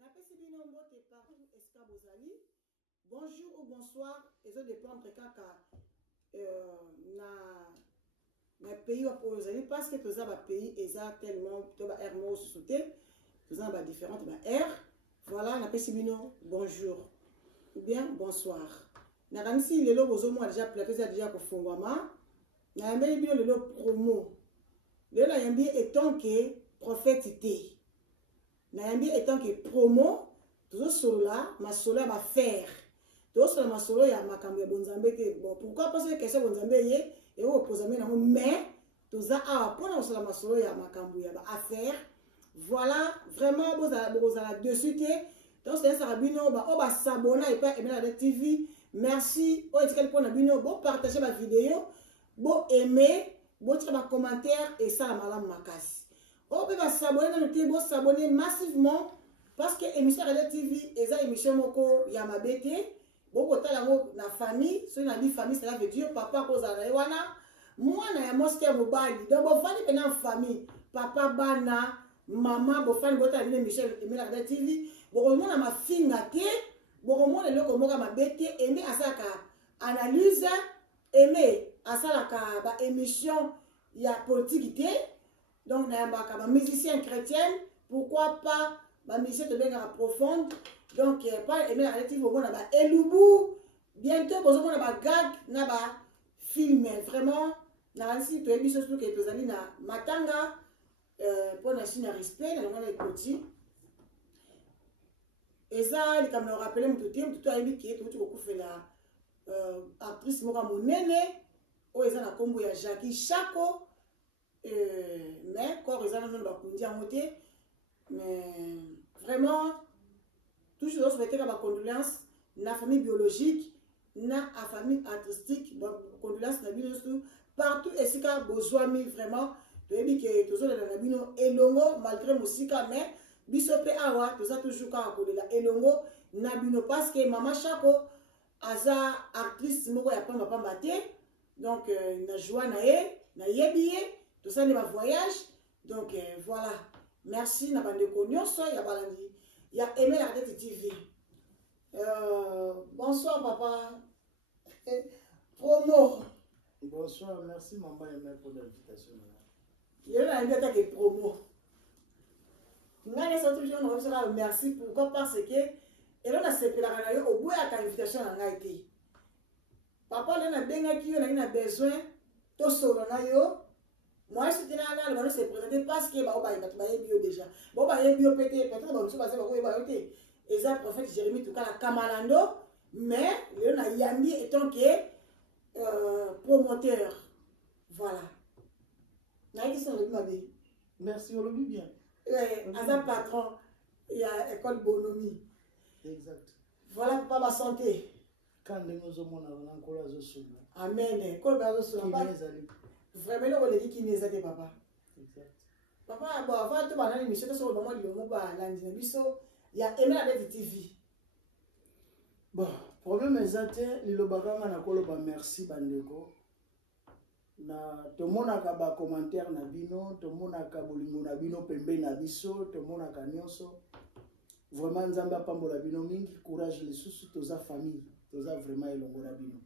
Napesi bino mbote partout esika bozali. Bonjour ou bonsoir, ezo dépendre kaka na pays wa bozali parce que toza ba pays eza tellement to ba air mo sauté, toza ba différentes ba air. Voilà, napesi bino bonjour ou bien bonsoir. Na kanisi lelo bozo mo déjà plateau déjà kofungwama. Na yambeli bino lelo promo. Lelo na yambi étant que prophète té. Nayambi étant que promo, toujours solola, ma solo ma faire. Toujours solo ma solo ya makambo ya bonzambe te. Bon, pourquoi parce que question bonzambe yé et on pose mais tous a pour na solo ma solo ya makambo ya ba affaire. Voilà, vraiment bozala dessus te. Donc c'est ça rabino ba o ba s'abonner et pas aimer la TV. Merci. O etikali pour na bino, bo partager ma vidéo, bo aimer, bo tirer ma commentaire et ça la malam makasi. On peut s'abonner dans le TV, s'abonner massivement parce que l'émission Radio TV est une émission moko yamabete. Beaucoup de temps na famille, si on a dit famille, cela veut dire papa cause à wana. Moi na ya mosque mobali. Donc bon fani pendant famille, papa bana, maman bon fani bota une émission Radio TV. Bon on a ma fille ngate, bon on le loko moka mabete, aimer asaka analyse, aimer asaka ba émission ya politique. Donc, nous avons des musiciens chrétiens, pourquoi pas des musiciens de bien profonde. Donc, pas aimer la relative, on a Eloubou. Bientôt, on a gag, on a film. Vraiment, on a aussi tout émission sur que tu as Matanga pour la Chine respect, on a les petits. Et ça, comme on rappelle, tout a dit que tout beaucoup fait la actrice Mora Monene, ou ils ont la combo ya Jackie Chako. Mais quand ils ont mais vraiment toujours souhaiter la condoléance na famille biologique na famille artistique condoléance na bino partout et si ka besoin vraiment tu as dit que toujours la bino elongo malgré musika mais biso pe awa toujours ka kolela elongo na bino parce que maman Chako aza actrice moko ya pamba te donc na joie na ye na yebiye tout ça n'est pas voyage. Donc voilà. Merci na bande konyoso ya balandi. Ya aimé la tête TV. Bonsoir papa. Promo. Bonsoir, merci maman Aimé pour l'invitation. Il y a une attaque de promo. Ngane sorti je me merci pourquoi parce que et là na sepela kana yo au bout ya ta invitation na ngaite. Papa là na benga ki yo na besoin to solo na yo. Moi, je suis là, je se présenter parce que je bio déjà. Bon, bio peut-être, je suis et ça, prophète Jérémie, tout cas, la Kamalando, mais il y a Yambi étant que promoteur. Voilà. Merci, on le vit bien. Oui, à un patron, il y a l'école Bonomi. Exact. Voilà pour ma santé. Quand nous sommes encore à Amen. Vraiment, on dit qu'il n'est pas papa. Exact. Papa, bon, avant tout, on a une émission sur le moment où il y a aimé la TV. Bon, problème est que le bagama na koloba merci bandeko. Na to monaka ba commentaire na bino, to monaka bolingo na bino pembe na biso, to monaka nyonso. Vraiment nzambe apambola bino mingi, courage les sous toza famille, toza vraiment elongo na bino.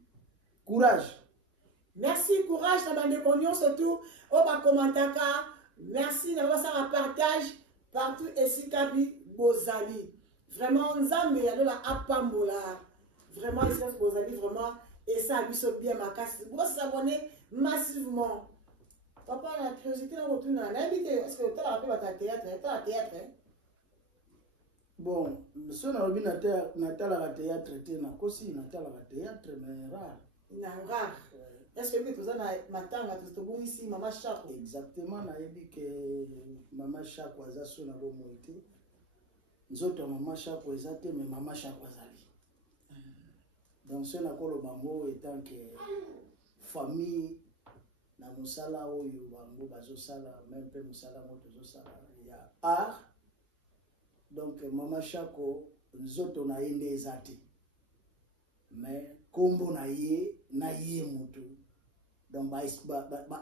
Courage. Merci, courage, la bande de cognon, surtout, au bas commentaire. Merci d'avoir ça à partage partout et si Kabi Bozali. Vraiment, Nzambe, il y a la Apambola. Vraiment, il s'est Bozali, vraiment, et ça a vu bien ma casse. Vous pouvez s'abonner massivement. Papa, la curiosité, on retourne à l'invité. Est-ce que tu as rappelé à théâtre? Tu as théâtre? Bon, si on a vu la théâtre, mais rare. Rare. Est-ce que tu as matanga tu ici maman Chako? Exactement, na yebi que maman Chako azaso na bo moite. Nzoto maman Chako ezate mais maman Chako azali. Donc ce na kolo bango étant que famille na musala oyo bango bazo sala même peu musala moto zo sala ya art. Donc maman Chako nzoto na yende ezate. Mais kombo na ye mutu. Donc ba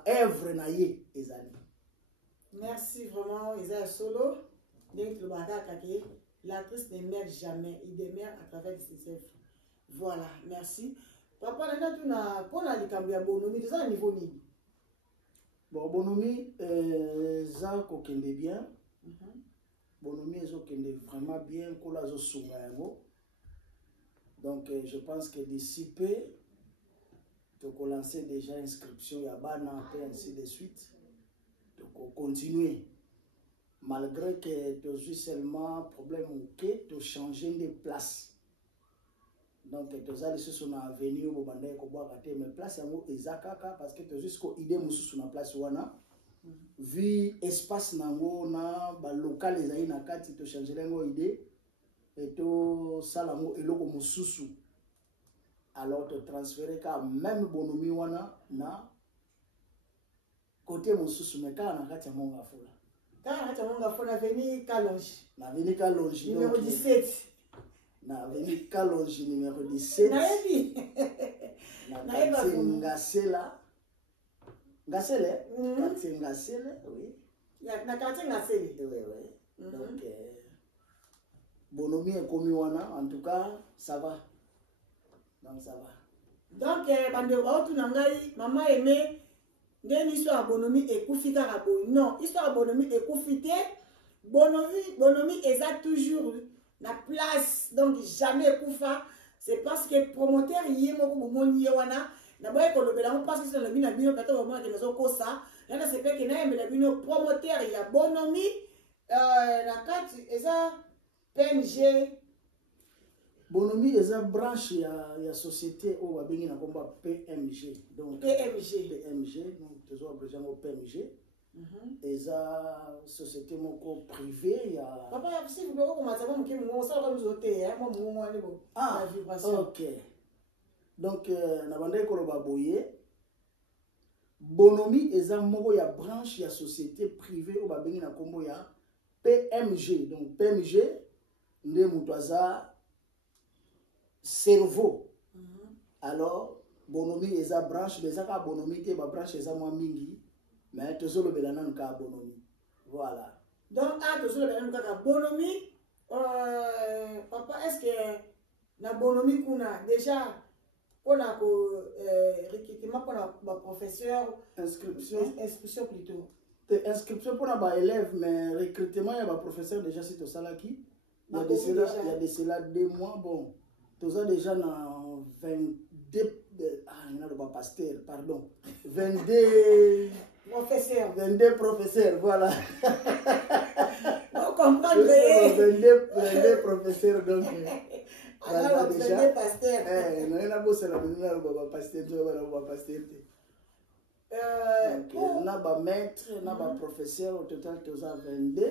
œuvre na ye ezali. Merci vraiment Isa Solo. Donc le baka kake L'actrice ne meurt jamais, il demeure à travers ses œuvres. Voilà, merci. Papa, on a les Bonomi, tout ça au niveau nini? Bon, Bonomi, ça kokende bien. Bonomi, ça kokende vraiment bien. Kola zo sunga yango. Donc, je pense que d'ici peu, tu peux lancer déjà inscription, il y a bana, ainsi de suite. Tu peux continuer. Malgré que tu as seulement problème que tu changer de place. Donc, tu as laissé son avenue au Banda ko boire rater mais place yango ezakaka parce que tu as jusqu'au idée musu sur la place wana. Vu espace nango na ba local ezai na kati to changer ngo idée et to salango eloko mususu. Alors te transférer quand même Bonomi wana na côté mususu mais quand na kati monga fola. Quand on a fait l'avenue Kalonji. L'avenue Kalonji. Numéro 17. L'avenue Kalonji numéro 17. Naïbi. Naïbi. Ngasela. Ngasela. Quartier Ngasela, oui. Na quartier Ngasela. Oui, oui. Donc, Bonomi est commis wana. En tout cas, ça va. Donc, ça va. Donc, bande tout nangai, maman aimé. L'histoire à Bonomi est koufika raboui. Non, l'histoire à Bonomi est koufité. Bonomi est toujours la place, donc jamais koufa. C'est parce que promoteur y est mon moni wana. D'abord que le bélan passe sur le bina bino kato au moins que nous avons ça. Là c'est pas que na mais le bino promoteur il y a Bonomi la carte et ça PNG. Bonomi est une branche de la société où on a combat PMG. Donc, PMG, donc tu as besoin de PMG. Et ça, société privée. Papa, si vous voulez commencer, ah, ok. Donc, Bonomi est une branche de la société privée où on a combat PMG. Donc, PMG, nous avons cerveau. Alors, Bonomi est une branche, mais ça Bonomi est une branche, c'est moins mingi, mais tu as le bélanan ka Bonomi. Voilà. Donc, tu as le bélanan ka Bonomi. Papa, est-ce que la Bonomi qu'on a déjà, on a recrutement pour la professeur, inscription plutôt. Inscription pour les élèves, mais recrutement, il y a un professeur déjà si tu as là qui. Il y a de cela 2 mois, bon. Tous as déjà dans 22 il y a pas pasteur, pardon. 22 professeurs, voilà. On comprend 22 professeurs donc. Alors 22 pasteurs. Non, il y a bossé la pasteur, donc, on a un maître, on a un professeur, au total, tous as 22.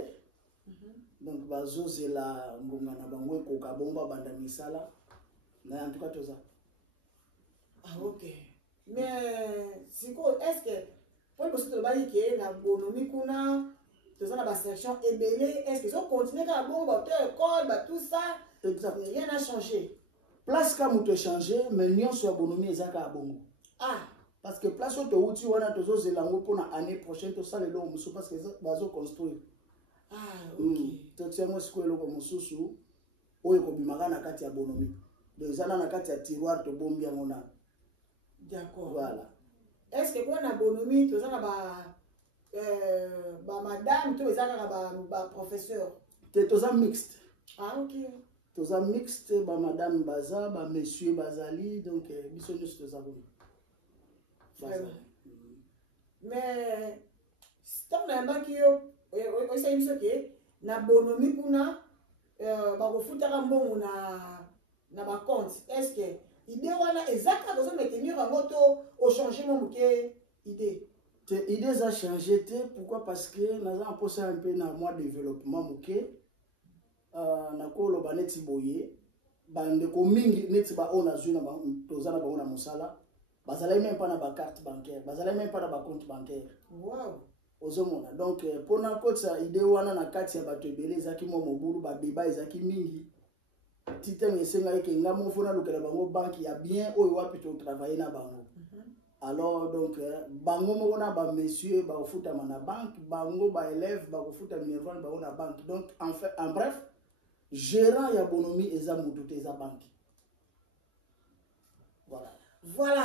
Donc, bazo c'est la ngonga na bango ekoka bomba banda misala. Mais en tout cas, tout ça. Ah, ok. Mais, est-ce que, pour le possible de bailler qui est la Bonomi kuna, tout ça, la section ébélée, est-ce qu'ils ont continué à bomba, école, tout ça? Exact. Rien n'a changé. Place comme tu changé, mais nous sur Bonomi et Zaka Bongo. Ah. Parce que place où tu as outil, on a tous les langues pour l'année prochaine, tout ça, les lots, parce que bazo construire. Ah, ok. Tout ça, moi, c'est quoi le comme sous ou ekobimaka na kati ya Bonomi. Donc ça na kati ya tiroir to bombi ngona. D'accord. Voilà. Est-ce que quand on a Bonomi, tout ça na madame, tout ça na ba professeur. Tout ça mixte. Ah, ok. Tout ça mixte, ba madame baza, ba monsieur bazali, donc biso nous tout ça bon. Mais tant na mbaki yo, ça y est na Bonomi kuna bakofutaka mbongo na ba compte. Est-ce que idée wana ezaka dozo maintenir en moto au changement muke idée idées a changé pourquoi parce que nous avons posé un peu dans moi développement muke na ko lo baneti boye bande ko mingi neti ba ona zuna ba tozana ba ona musala bazala même pas na ba carte bancaire bazala même pas na ba compte bancaire. Wow. Ozomona donc pona kotsa idée wana na kati ya bato ebele ezaki mo mobulu ba débat ezaki mingi titem esenga ke ngamo fona lokela bango banki ya bien oyo wapi to travailler na bango. Alors donc bango mo na ba monsieur ba ofutama na banque bango ba élève ba ofuta minerval ba na banque donc en bref gérant ya bonomi eza mutu te eza banque. Voilà. Voilà.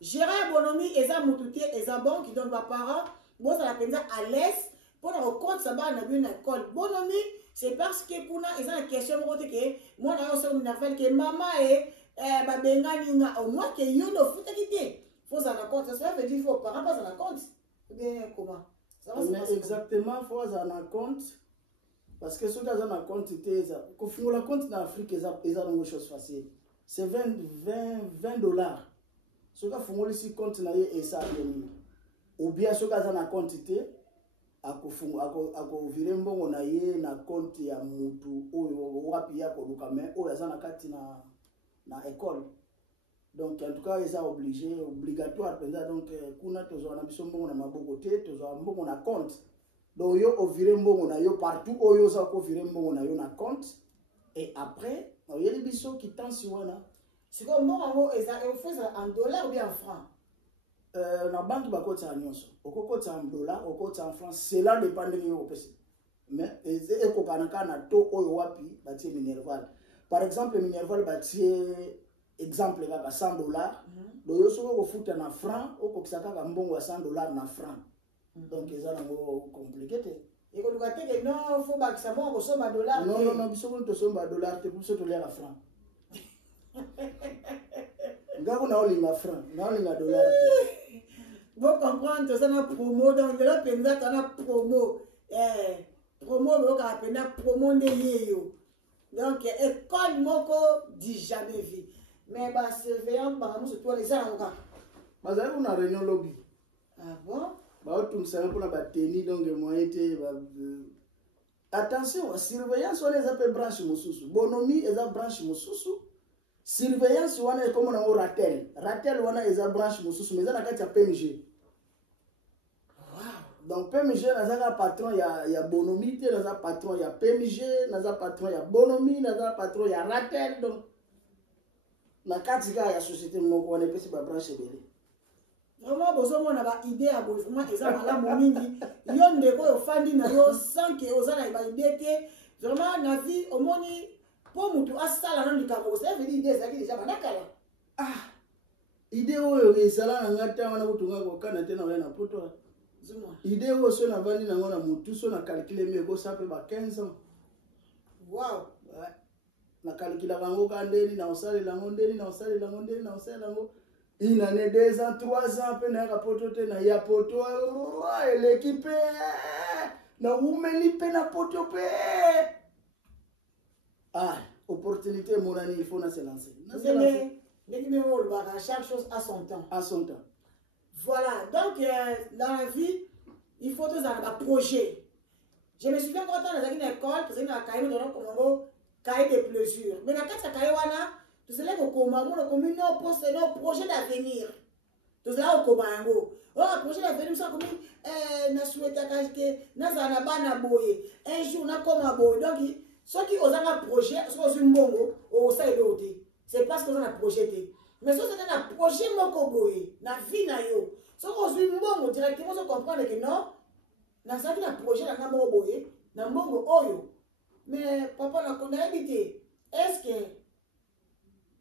Gérant bonomi eza mutu te eza banque, donc ba parents bon ça la penza à l'aise pour le compte ça va na une école. Bonomi c'est parce que pour na eza une question mo que moi na yo so nerveux que maman et ba bengani nga au moins que yo no futa kité. Faut ça na compte, ça veut dire faut parents pas ça na compte. Bien comment? Ça va mais exactement faut ça na compte. Parce que ce cas na compte quand on la compte dans Afrique eza une chose facile. C'est 20 dollars. Ce cas fungoli si compte na ye esa bien. Ou bien ce cas na compte te ako vire mbongo na ye na compte ya mutu oyo wapi ya ko luka mais oyo za na kati na école. Donc en tout cas ils sont obligatoire penza donc kuna tozo na biso mbongo na maboko te tozo mbongo na compte. Donc yo ovire mbongo na yo partout oyo za ko vire mbongo na yo na compte et après il y a des biso qui tant si wana c'est comme mbongo eza et faut ça en dollars ou bien en francs. Na banque bakota nyonso okokota en dollars okota en francs cela dépend de yo pesi mais et ko kanaka na to oyo wapi batie Minerval par exemple Minerval batie exemple kaka 100 dollars donc yo soko kofuta na franc okokisaka ka mbongo ya 100 dollars na franc donc eza nango compliqué te et ko luka te que non faut bakisa mo ko soma dollars non biso ko to soma dollars te biso to lera franc ngako na olinga franc na olinga dollars vous comprendre ça na promo donc de la penza ça na promo promo be ka pena promo de yeyo donc école moko dit jamais vu mais ba surveillant ba muso to les ça nga bazali kuna réunion lobby ah bon ba otumisa kuna ba teni donc moyen te ba attention surveillance on les appelle branche mususu bonomi eza branche mususu surveillance wana comme na ratel wana eza branche mususu mais eza na kati ya PMG. Donc PMG naza patron ya bonomi te naza patron ya PMG naza patron ya bonomi naza patron ya ratel donc na kati ka ya société moko wana pesi ba branche belé. Vraiment besoin mona ba idée ya boy vraiment eza malamu mingi yo ndeko yo fandi na yo sans que ozana ba idée te vraiment na vie omoni pour mutu asala na likambo ça veut dire idée ça qui déjà banakala idée oyo esala na ngata wana kutunga ko kana tena wana na poto zuma idée oyo so na vandi na ngona mutu so na calculer mieux ko ça peut ba 15 ans wow na calculer bango ka ndeni na osali lango ndeni na osali lango ndeni na osali lango une année 2 ans 3 ans pe na poto te na ya poto l'équipe na umeli pe na poto pe opportunité mon ami il faut se lancer chaque chose à son temps à son temps voilà donc dans la vie il faut tous avoir un projet je me souviens quand on est à l'école parce que na cahier de cahier de plaisir mais na kati cahier wana tu sais que comment mon commune nos projet d'avenir tu sais au Kobango projet d'avenir ça comme na souhaiter que na za na bana boye un jour na comme boye donc ceux qui ont un projet soit sur mbongo au ça et l'autre c'est parce que on a projeté mais si on a un projet moko boye na vie na yo so ko sur mbongo directement on comprendre que non na ça qui na projet na mbongo boye na mbongo oyo mais papa na kona habité est-ce que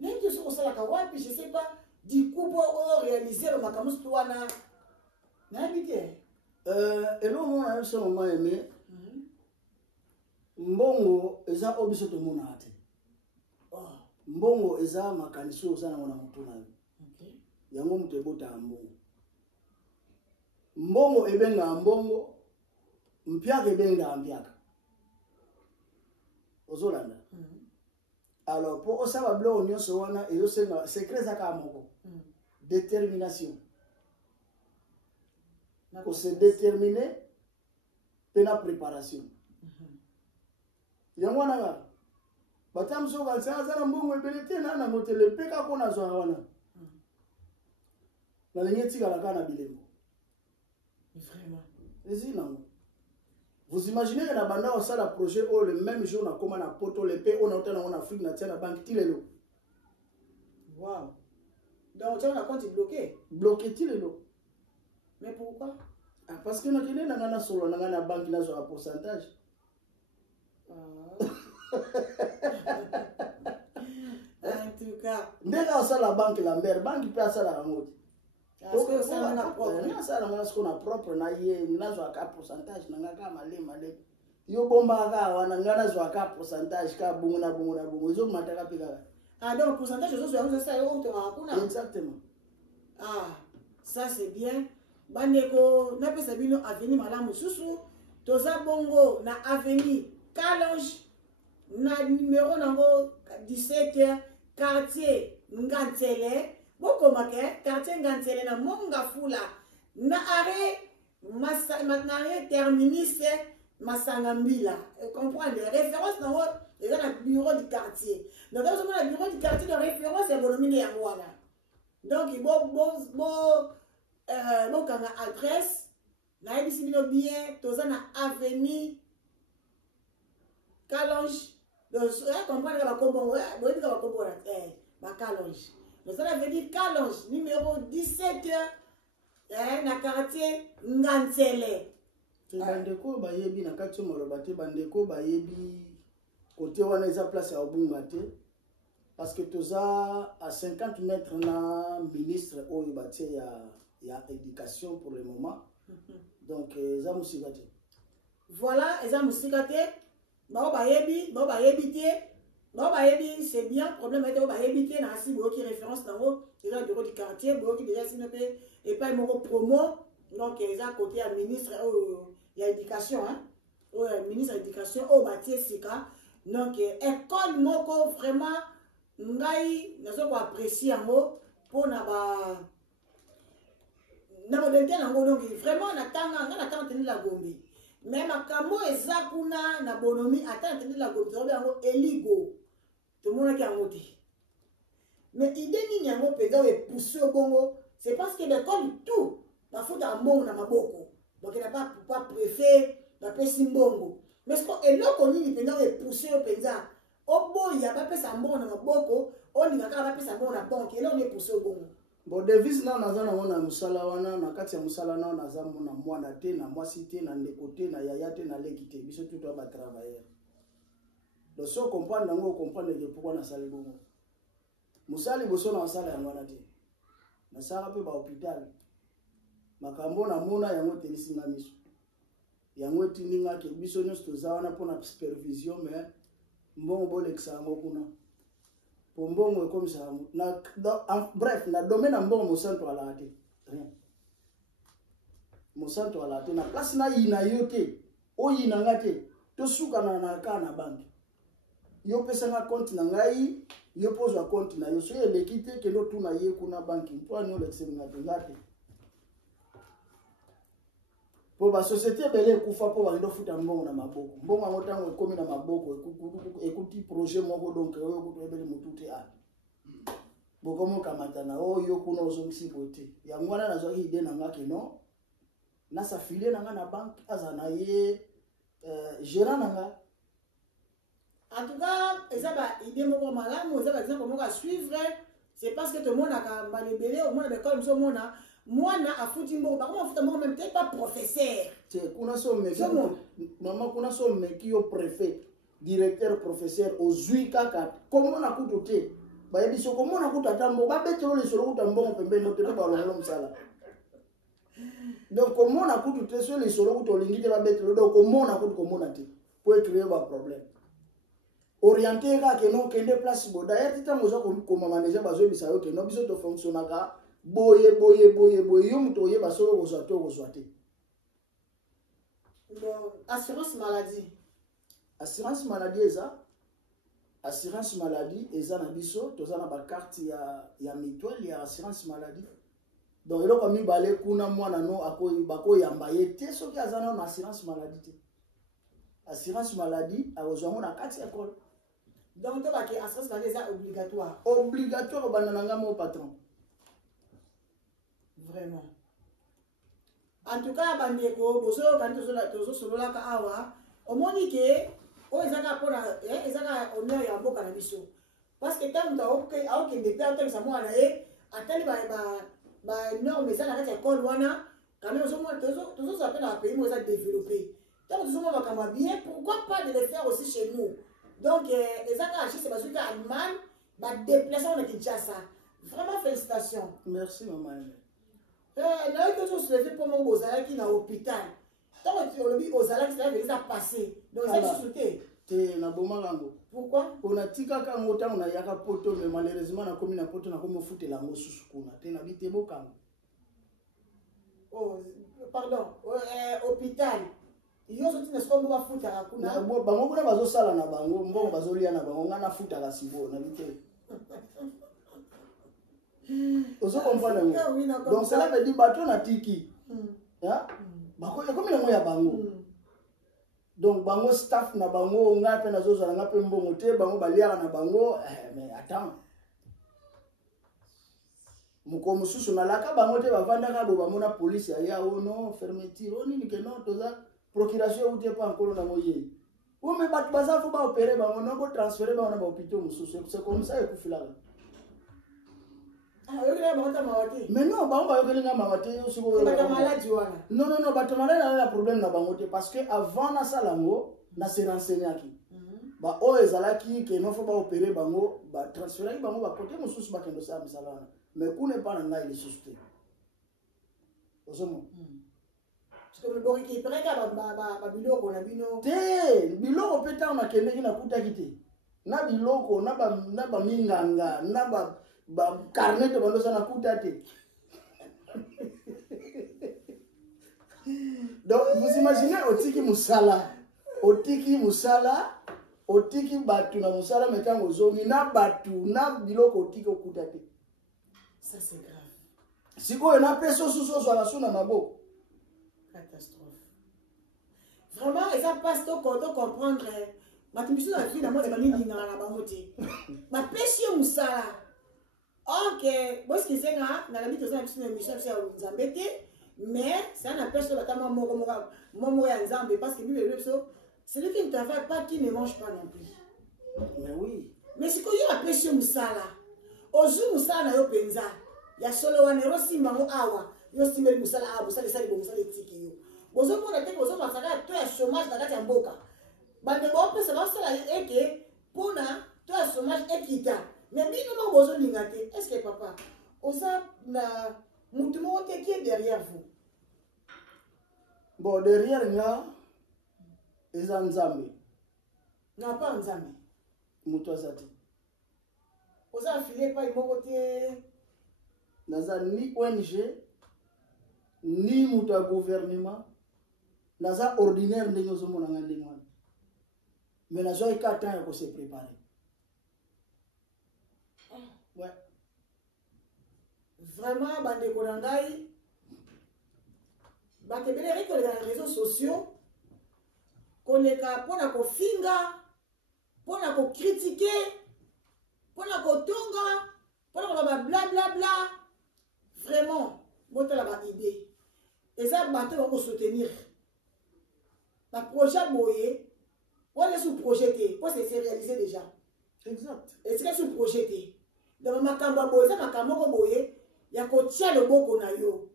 même que sur ça la kawapi je sais pas du coup pour réaliser le makamus toi na habité et non moi à ce moment aimé mbongo eza obiso to mona ate mbongo eza makaniso osana mona mutu na yo yango mutu ebota mbongo mbongo ebenga mbongo mpiaka ebenga mpiaka ozolanda alors pour osaba blo nyonso wana ezosenga secret zaka moko détermination pour se déterminer pena préparation yango wana batamso kansa azana mbongo ebele te na motele peka kona zwa wana na lingi tika la kana bilembo vraiment ezi nango vous imaginez que na banda au sala projet au le même jour na koma na poto le pe on a autant en Afrique na tia na banque tilelo wow donc tu as un compte bloqué tilelo mais pourquoi parce que na kene na ngana solo na ngana banque na zo a pourcentage En tout cas. Ndeka osala banque Lambert, banque pe asala yango. Parce que ça na propre. Na sala ngana skona propre na ye, ngana ka pourcentage na ngaka male. Yo bomba ka wana ngana zwa ka pourcentage ka bunguna. Zo mataka pika. Ah donc pourcentage zo ça yo to hakuna. Exactement. Ah, ça c'est bien. Bandeko na pesa bino avenir malamu susu. Toza bongo na avenir Kalonge na numéro nango 17 quartier Ngantele. Boko make quartier Ngantele na Monga Fula na arrêt terminus Masangambila. Comprendre référence nango les dans le bureau du quartier. Donc dans le bureau du quartier de référence c'est Bonomine Yangwana. Donc il bon kanga adresse na ebisi bino bien toza na avenue Kalonge. Donc comprendre ba kombo boyebi ka ba kombo ba Kalonge. Donc ça veut dire Kalonge numéro 17 na quartier Ngantele. Bandeko bayebi na kati moloba te bandeko bayebi côté wana eza place ya obunga te parce que toza à 50 mètres na ministre oyo batie ya éducation pour le moment. Donc eza musika te. Voilà, eza musika te. Ba bayebi te. Ba bayebi c'est bien problème est ba bayebi te na si bo ki référence nango eza bureau du quartier bo ki déjà sinope et pas moko promo donc eza côté ya ministre il y a éducation hein. Ministre de l'éducation au batie sika donc école moko vraiment ngai nazo ko apprécier yango pour na ba na modèle nango donc vraiment na tanga tenir la Gombe mais makambo eza kuna na bonomi ata tenir la Gombe to yango eligo to mona ki yango te mais idée nini yango peza we pousser au bongo c'est parce que l'école tout ba futa mbongo na maboko donc il n'a pas préfet na pesi mbongo mais ce que eloko nini peza we pousser au peza oboya ba pesa mbongo na maboko olinga kaka ba pesa mbongo na banque eloko ne pousser au bongo. Bon devise na naza na mona musala wana na kati ya musala na naza mona mwana te na mwasi te na ndeko te na yaya te na leki te biso tout ba travailleur. Donc so comprendre ngo comprendre que pourquoi na sali bongo. Musali boso na sala ya mwana te. Na sala pe ba hôpital. Makambo na mona yango te lisinga miso. Yango tininga ke biso nyos toza wana pona supervision mais mbongo boleksa ngo kuna. Mbongo comme ça bref na domaine na mbongo mosanto ala te rien mosanto ala te na place na yina yote o yina ngate to suka na ka na banque yo pesa na compte na ngai yo pose compte na yo so ye lekite ke no tuna ye kuna banque to ani o lekse ngate po ba société bele kufa po ba ndo futa mbongo na maboko mbongo ngo tango ekomi na maboko ekuti projet moko donc oyo kutebele mutute a bokomo kamatana oyo kuna ozongisi bote yango wana nazo idée na ngake no na sa filer na nga na banque azana ye gérant na nga en tout cas eza ba idée moko malamu eza ba exemple moko à suivre c'est parce que tout le monde a balebele au monde l'école so mona mwana afuti mboko bakoma afuta mboko même peut-être pas professeur te kuna so meki maman kuna so meki yo préfet directeur professeur ozui kaka komo na kutu te bayebi so komo na kutu atambo babetelo le solo kutu mbongo pembeni no te ba longolo msala donc komo na kutu te so le solo kutu olingi te babetelo donc komo na kutu komo na te pour créer ba problème orienter ka ke non kende place bo d'ailleurs titango zo ko manager bazo bisa yo ke no biso to fonctionnaka boye yo muto ye basolo kozwa to kozwa te. Bon, assurance maladie eza na biso toza na ba carte ya mutuelle ya assurance maladie donc eloko mibale kuna mwana no bako yamba ye te soki azana na assurance maladie akozwa na kati ya école donc to baki assurance maladie eza obligatoire banana mo patron. Vraiment. En tout cas, bandeko, bozo quand tozo solola ka awa, omoni ke o ezaka pona ezaka honneur ya mboka na biso. Parce que tant que au ke depuis tant ça moi na atali ba norme ezana kati école wana, quand même tozo s'appelle un pays où ça développé. Tant que tozo makamba bien, pourquoi pas de le faire aussi chez nous? Donc, les Akachis, c'est parce que l'Allemagne va déplacer en Kinshasa. Vraiment, félicitations. Merci, maman. Là, que tu soulevé pour mon Ozala qui est dans l'hôpital. Tant que tu as dit Ozala qui s'est passé. Donc, ça, je souhaitais. Pourquoi? On a tika kango ta on a yaka poto mais malheureusement na komi na poto na komi fute la mosusu kuna te na bite bokango. Oh pardon, hôpital. Yo so tina sko mba futa ka kuna. Na bango kuna bazo sala na bango mbongo bazo lia na bango ngana futa ka sibo na bite. Ozo comprendre ngo. Donc cela veut dire bato na tiki. Ya? Bako komi na moya bango. Donc bango staff na bango ngape na zozo ngape mbongo te bango baliaka na bango mais attends muko mususu na laka bango te bavanda ka bo bamona police ya ono fermeture oni ni que non toza procuration ou te pas encore na moye ou mais bat baza fo ba opérer bango non ko transférer bango na ba hôpital mususu c'est comme ça et kufila. Mais non, bango ba yokelinga mawate usiko maladi wana. Non, bato malade na problème na bango te parce que avant na salango na se renseigner ba o ezalaki ke no fo ba opérer bango ba transférer bango ba côté mususu ba kendo sa misalana mais kune pa na ngai le susté. Osomo. Parce que le bori qui preka ba biloko na bino. Te, biloko peta na kende ki na kuta kite. Na biloko na ba minganga na ba carnet de bando sana kutate. Donc vous imaginez otiki musala otiki batu na musala metango zomi na batu na biloko otiki okutate. Ça c'est grave. Siko na peso suso so la suna mabo. Catastrophe. Vraiment et ça passe to comprendre matumbiso na vie na mo de bani ngana ba moti. Ma pesio musala. Ok, moi ce que c'est là, dans la vie de une émission c'est Nzambete, mais c'est un appel sur la table Momo et Nzambe parce que lui le c'est lui qui ne travaille pas, qui ne mange pas non plus. Mais oui. Mais c'est qu'il y a appel sur Moussala. Ozu Moussala yo penza. Ya solo wane rosi mango awa. Yo stimeli Moussala awa, Moussala sali bo Moussala tiki yo. Bozo mo na te bozo masaka to ya chômage na kati ya mboka. Bande bo pesa ba sala eke pona to ya chômage ekita. Mais bino no bozo lingate. Est-ce que papa osa na mutu mo te qui est derrière vous? Bon derrière nga eza Nzambe. Non pas Nzambe. Mutu azati. Osa affilié pas imoko te. Naza ni ONG ni mutu a gouvernement. Naza ordinaire ndenge ozomona nga ndenge wana. Mais nazo ikata ya ko se préparer. Ouais. Vraiment, bande konangai, bakebele reko dans les réseaux sociaux, koleka pona ko finga, pona ko critiquer, pona ko tonga, pona ko ba bla bla bla. Vraiment, bota la ba idée. Et ça bateau va ko soutenir. La projet boye, on est sous projeté, pour c'est réalisé déjà. Exact. Et c'est sous projeté. Dans ma kamba boye, ça ma kamba boye, ya ko tia le boko na yo.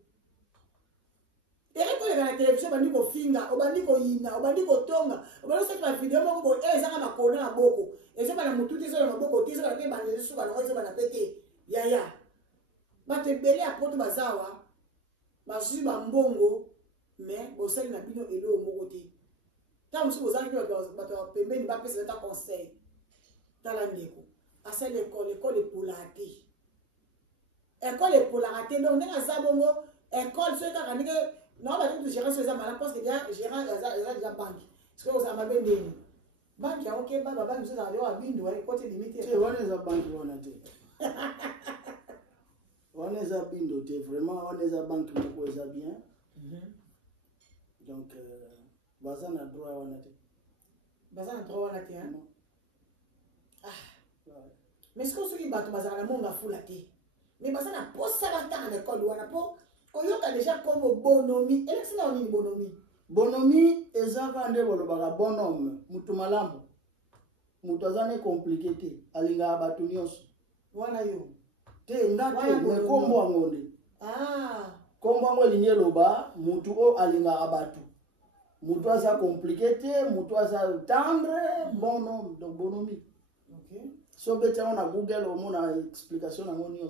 Et quand on est la télévision, on dit ko finga, on dit ko yina, on dit ko tonga, on dit que la vidéo moko boye, ça ma kona na boko. Et ça ba na mututi ça na boko, ti ça ba ke ba na su ba na ça ba na pété. Ya. Ba te belé a poto bazawa. Ba su ba mbongo, mais bo sel na bino elo moko te. Tant que vous avez pembeni ba pesa ta conseil. Tala ndeko. À cette l'école est pour la rater. École est pour la rater. Donc, nous avons école, ceux qui ont dit que non, on va tout gérer sur ça, mais parce que déjà, gérant, il y a déjà banque. Parce que vous avez bien dit. Banque, il y a ok, banque, vous avez un bindo, côté limité. C'est on est à banque, on a dit. On est à bindo, vraiment, on est à banque, on est à bien. Donc, bazan a droit, on a dit. Bazan a droit, on a dit, hein? Mais ce qu'on se dit, bah, tu vas à la monde à foulaté. Mais bah, ça n'a pas ça à l'école ou à la peau. Quand il y a déjà comme bonhomie, et là, c'est là où on dit bonhomie. Bonhomie, et ça, quand on dit bonhomme, moutou malambo. Moutou azane compliqué, alinga abatu nyos. Voilà yo. Te, ngate, me kombo angonde. Ah. Kombo ango linye loba, moutou o alinga abatu. Moutou a compliqué, moutou a tendre, bon non, donc bonhomie. Ok. So beta on a Google au moins une explication à mon news.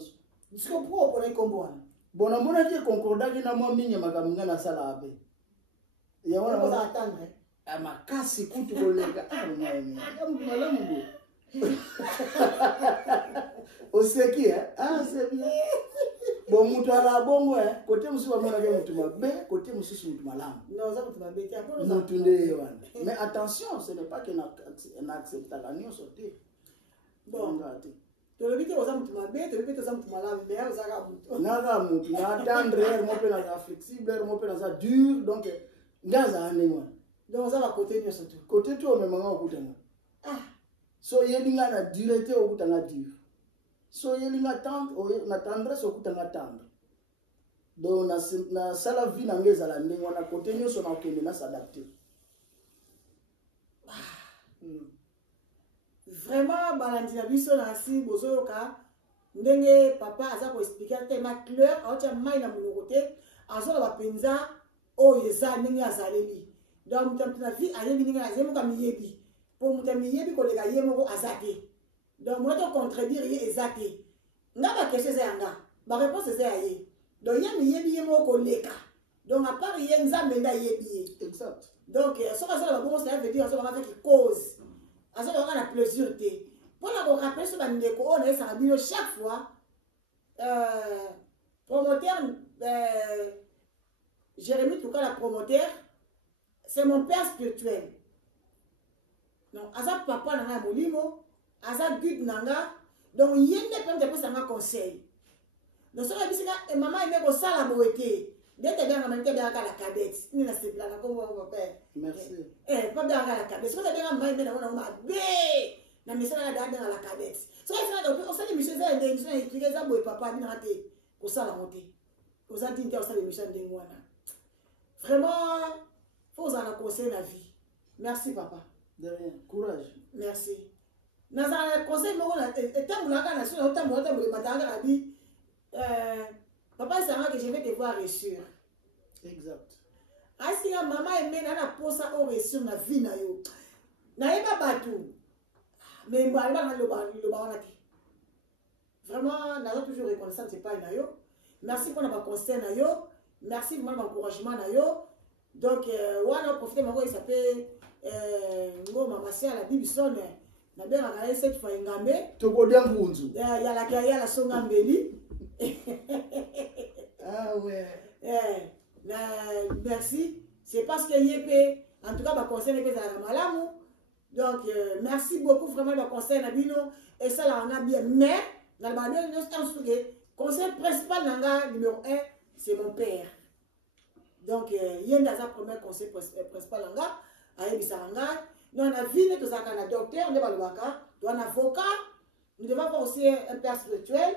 Est-ce que pour les combos? Bon, à mon avis, concordat qui n'a moins mis ma caminga na sala abe. Et on va attendre. À ma casse, écoute, collègue. Ah, non, aussi qui hein? Ah, c'est bien. Bon, moutou à la bonne, hein. Côté monsieur va m'en aller moutou ma bé, côté monsieur sur moutou ma lame. Non, ça moutou ma bé. Moutou ne. Mais attention, ce n'est pas qu'on accepte la nuit sauter. Bon. Tu le dis que vous avez tout mal, tu le dis que vous avez tout mal, mais vous avez tout. Naga mutu, na tendre, mo pe na za flexible, mo pe na za dur, donc ngaza ane moi. Donc ça va côté nous surtout. Côté tout me manga okutanga. Ah. So yelinga na durité okutanga dur. So yelinga tendre, na tendresse okutanga tendre. Donc na sala vie na ngeza la ndenge wana côté nous na okende na s'adapter. Vraiment balandi na biso na si bozo ka ndenge papa aza ko expliquer tellement clair aotia mai na monoko te azola ba penza o yeza ndenge azaleli donc mutam na vie ayebi ndenge azemo ka miyebi po mutam miyebi ko lega yemo ko azate donc moi to contredire ye ezate nga ba question za yanga ba réponse za ye donc ye miyebi yemo ko leka donc à part ye nzambe nda yebi exact donc so ka ça ba bon ça veut dire so ba fait cause à ce moment la plaisir pour la rappeler ce bandeko on est ça bino chaque fois promoteur Jérémie tout cas la promoteur c'est mon père spirituel non asa papa nanga molimo asa guide nanga donc yende peut te poser un conseil donc ça bisika et maman aimé ko sala boete dès bien maman bien la cadette ni na step là comme papa merci pas bien la cadette c'est pas bien maman bien na ma bé na misala la dans la cadette so ça donc on sait monsieur ça des gens qui les a boé papa ni raté ko sala monter ko ça dit que ça les méchants de moi vraiment faut en conseil la vie merci papa de rien courage merci na ça conseil mo na etambu la kana sur etambu le matanga la vie papa c'est que je vais te voir réussir. Exact. Asi ya maman aimé na posa o réussir na vie na yo. Na yeba batu. Mais moi na le ba wana te. Vraiment na toujours reconnaissant c'est pas na yo. Merci pour notre conseil na yo. Merci pour l'encouragement na yo. Donc wana profiter mako il s'appelle ngoma masia la Bibson na bien na cette fois ngambe. Tokodia mbunzu. Ya la kaya la songa mbeli. Ah ouais. Merci. C'est parce que Yépé, en tout cas, ma conseil n'est pas à la malamu. Donc, merci beaucoup vraiment de conseil Nabino. Et ça, là, on a bien. Mais, dans le balai, le conseil principal, numéro 1, c'est mon père. Donc, il y a un premier conseil principal. Nous, on a vu que nous avons un docteur, nous avons un avocat, nous devons avoir aussi un père spirituel.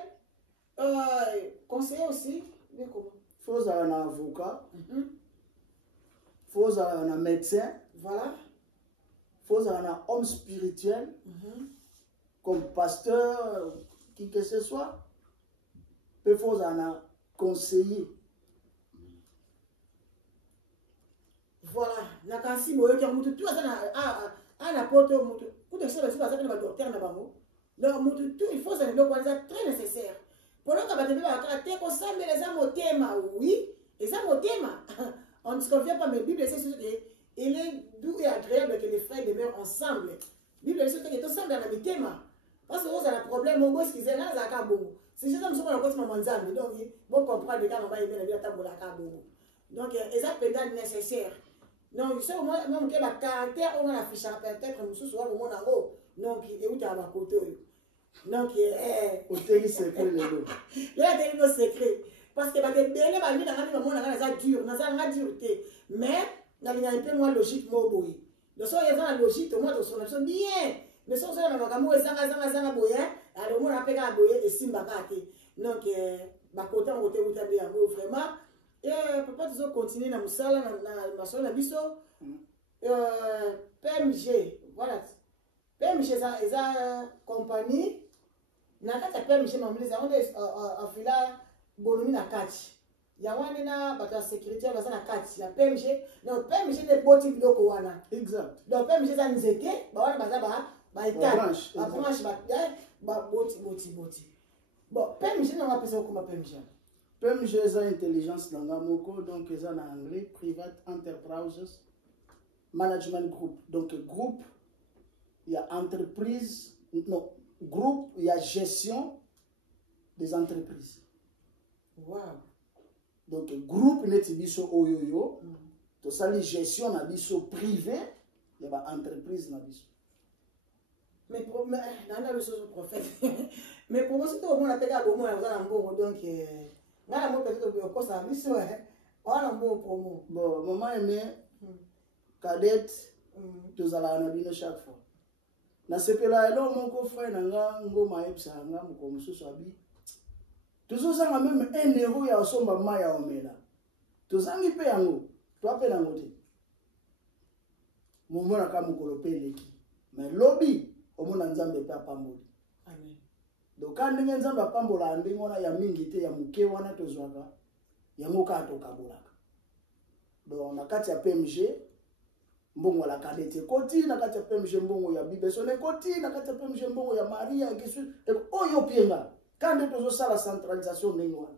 Conseiller aussi, mais comment? Faut avoir un avocat, faut avoir un médecin, voilà. Faut avoir un homme spirituel, comme pasteur, qui que ce soit. Il faut avoir un conseiller. Voilà. La kansi moyo qui a mutu tout à la porte au mutu. Pour que ça soit ça que le docteur n'a pas mot. Donc mutu tout il faut ça c'est très nécessaire. Pendant que tu vas te consommer les amotema, oui, les amotema. On ne se confie pas, mais la Bible c'est qu'il est doux et agréable que les frères demeurent ensemble. La Bible c'est que tout ensemble dans le thème. Parce que vous avez un problème, au bout de ce qu'ils ont, là, ça a bon. C'est juste comme ça qu'on a commencé à manger. Donc, vous comprenez que quand on va y venir, on va y bon. Donc, c'est ça nécessaire. Donc, c'est au moins, même que le caractère, on a affiché peut-être, nous sommes souvent au monde en haut. Donc, il est où tu as ma côté. Donc, c'est secret, les deux. Là, il y a des secrets. Parce que les bébés, dans le monde, c'est dur. Mais, il y a un peu moins logique. Donc, il y a la logique, au moins, de bien. Mais si on a un peu de boye, alors on a fait un boye et simbakate. Donc, côté on côté où bien vraiment. Et papa toujours continuer dans musala na maso na biso. PMG, voilà. PMG ça compagnie. Na kata PMG mamleza on est en fila bonumi na kati. yango na bato ya sécurité baza na kati ya PMG donc PMG ne boti biloko wana exact donc PMG eza nzete bawana baza baétage babranche boti bon PMG nanga apesa okoma PMG PMG eza intelligence nanga moko donc eza na anglais private enterprises management group donc groupe ya entreprise non groupe ya gestion des entreprises. Wow. Donc groupe neti biso oyoyo to sali gestion na biso privé ya ba entreprise na biso. Mais pour dans le chose prophète. Mais pour moi c'est au moins la tega au moins on mbongo donc ngala mo peut-être ko ça biso on mbongo promo. Bon maman aimé cadette tozala na bino chaque fois. Na sepela elo moko frère nanga ngoma yebisa nga moko mususu abi tozozanga même 1 euro ya osomba mai ya omela tozangi pe yango twape nango te momona ka mokolo pe eleki mais lobi omona nzambe pe apamboli amen donc ka ndenge nzambe apambola ndenge wana ya mingi te ya moke wana tozwaka yango ka tokabolaka donc na kati ya PMG mbongo la kadete koti na kati ya PMG mbongo ya bibesone koti na kati ya PMG mbongo ya Maria Yesu oyo pienga quand tozo sala centralisation ndenge wana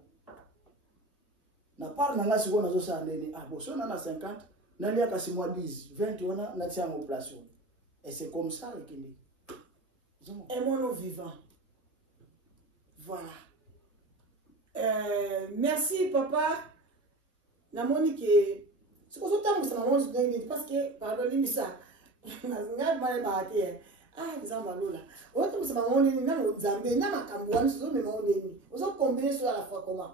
na part na ngasi ko nazo sala ndeni boso na 50 na lia kasi mwa 10 20 wana na tia en place et c'est comme ça ekindi et mon vivant voilà merci papa na monique c'est pour ça que ça m'a dit parce que pardon limisa nga male baate nzamba lola oto ça m'a dit na nzambe na makambo wana so me m'a dit ozo combiner sur à la fois comment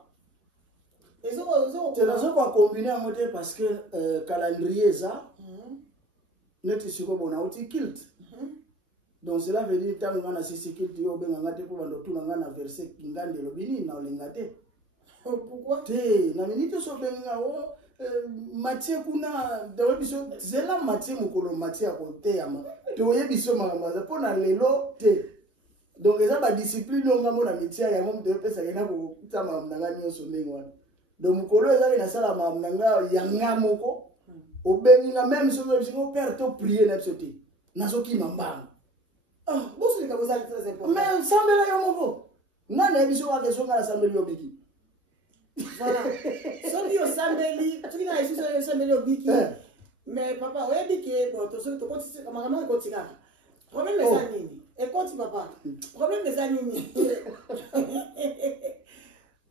ozo kwa combiner mote parce que calendrier ça neti siko bona uti kilt donc cela veut dire tant ngana sisi kilt yo benga ngate ko bando tuna ngana verset ngande lobini na olengate pourquoi te na minute so benga o Mathieu kuna dawe biso zela Mathieu mukolo Mathieu akote yama to yebiso makambaza pona lelo te donc eza ba discipline onga mona mitia yango mto pesa yena ko tama mnanga nyoso ndengwana donc mukolo eza ina sala mnanga yanga moko obengi na même so biso père to prier na biso te nazoki mambanga boso lika bozali très important mais sambela yo moko ngana biso wa keso ngala sambeli yo biki. Voilà. Soki osambeli, soki na yesu soki osambeli obiki. Mais papa, oyebi ke bon to soki to koti maman ko tika. Problème eza nini? Et koti papa. Problème eza nini?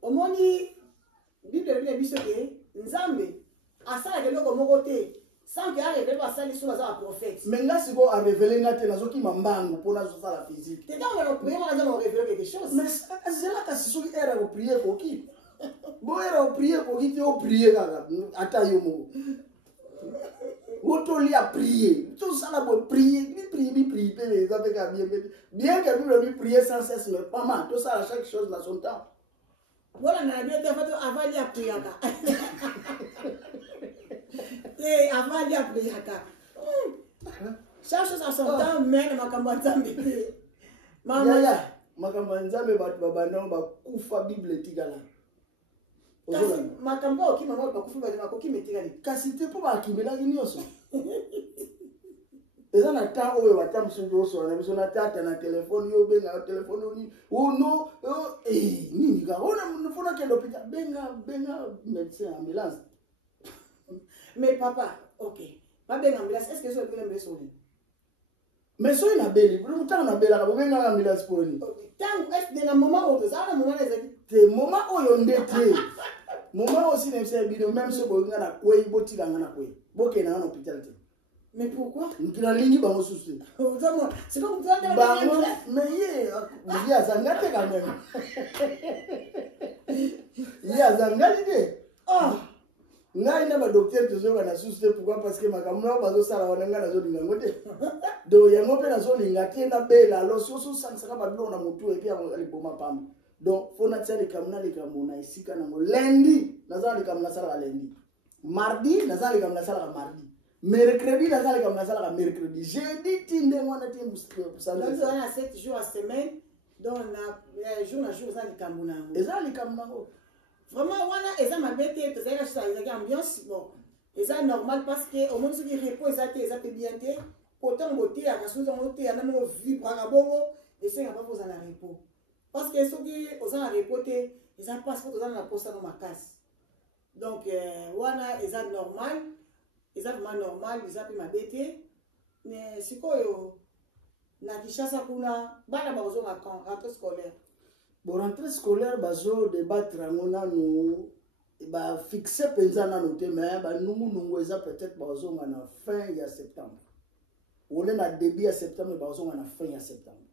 Omoni Bible bi biso ke Nzambe asala ke loko moko te. Sans que arrive pas sali sur la prophète. Mais là si go a révéler ngate nazoki mambango pona zo sala physique. Te quand on va prier on va révéler quelque chose. Mais c'est là que si soki era ko prier ko ki. Bon era prier ko ki te o prier kaka ata yo mo. Woto li a prier. Tout ça là pour prier, bi prier pe les avec bien que Bible lui prier sans cesse mais pas mal. Tout ça à chaque chose dans son temps. Voilà na bien te fait avant li a prier kaka. Et avant li a prier kaka. Chaque chose à son temps mais makambo nzambe. Mama ya makambo nzambe batu babana ba kufa Bible tigala. Kasi makambo oki mama bakufa bazima koki metikali. Kasi te po bakimela kinyoso. Eza na ta oyo batamsundo so na biso na tata na telefone yo benga telefone oni no nini ka ona mfuna kendo pita benga médecin ambulance. Mais papa, ok. Pas benga ambulance, est-ce que ça peut le sauver? Mais so ina beli, pour tant na bela ka benga ambulance pour ni. Tant est dans moment où ça na moment les te moment oyo ndete. Moment aussi nem se bido même so bo ngana kwei botika ngana kwei. Boke na hôpital te. Mais pourquoi? Nkina lingi bango susu. C'est comme toi de bango mais il y a zangate quand même. Il y a zangate. Ngai na ba docteur tozo na susu pourquoi parce que makamuna bazo sala wananga na zo linga ngote. Do yango pe na zo linga te na bela lo susu sansaka ba na mutu et puis ali boma pam. Donc fona tsali kamuna le kamuna isika na lundi nazali kamuna sala lundi. Mardi nazali kamuna sala mardi. Mercredi nazali kamuna sala mercredi. Jeudi tinde ngwana te musala. Donc on a 7 jours à semaine donc na jour na jour nazali kamuna. Ezali kamuna. Vraiment, voilà, et ça m'a bêté, ça a ambiance, bon. Et ça normal parce que au moins ceux qui reposent, ça peut bien être. Pourtant, beauté, à la chose en beauté, à la même vibre à bongo, et c'est pas pour la repos. Parce que ceux qui ont un repos, ils ont pas pour la poste dans ma casse. Donc, voilà, ils sont normal, ils sont vraiment normal, ils ont ma bêté. Mais c'est quoi, na Kinshasa kuna, bana bazo ma rentrée scolaire. Bon, rentrée scolaire, bazo débattre ngona nous. Ba fixé penza na noté mais ba nungu eza peut-être bazo na fin ya septembre. Ou na début ya septembre bazo na fin ya septembre.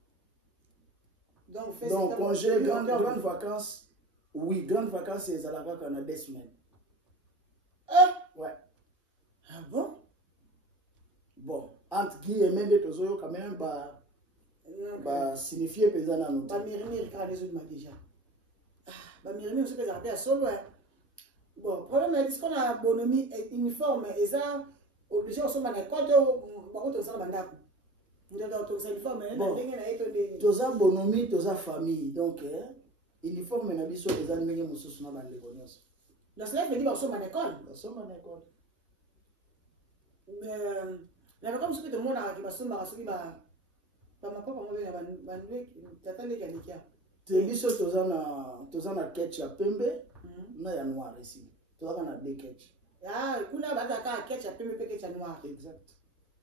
Donc congé grande vacances. Oui, grande vacances c'est à la vacances 2 semaines. Ouais. Ah bon? Bon, entre guillemets de tozoyo quand même ba signifier penza na noté. Ba mirimir quand les autres m'a déjà. Ba mirimir c'est que ça a solo. Bon, problème est qu'on a bonhomie et uniforme et ça obligé aussi à l'école de ça bandako. Nous avons tous uniforme et tous a bonhomie, tous a famille donc uniforme na biso les amis mususu na bande bonus. Donc cela veut dire qu'on à l'école. Nous à l'école. Mais comme ce que tout le monde a qui va se marrer sur ba ma papa moi ba ndwe tata le kanikia. Te biso tous na ketch ya pembe. Na ya noir ici. Tu vas na deux ketch. Ah, kuna bataka ketch ya pembe ketch ya noir. Exact.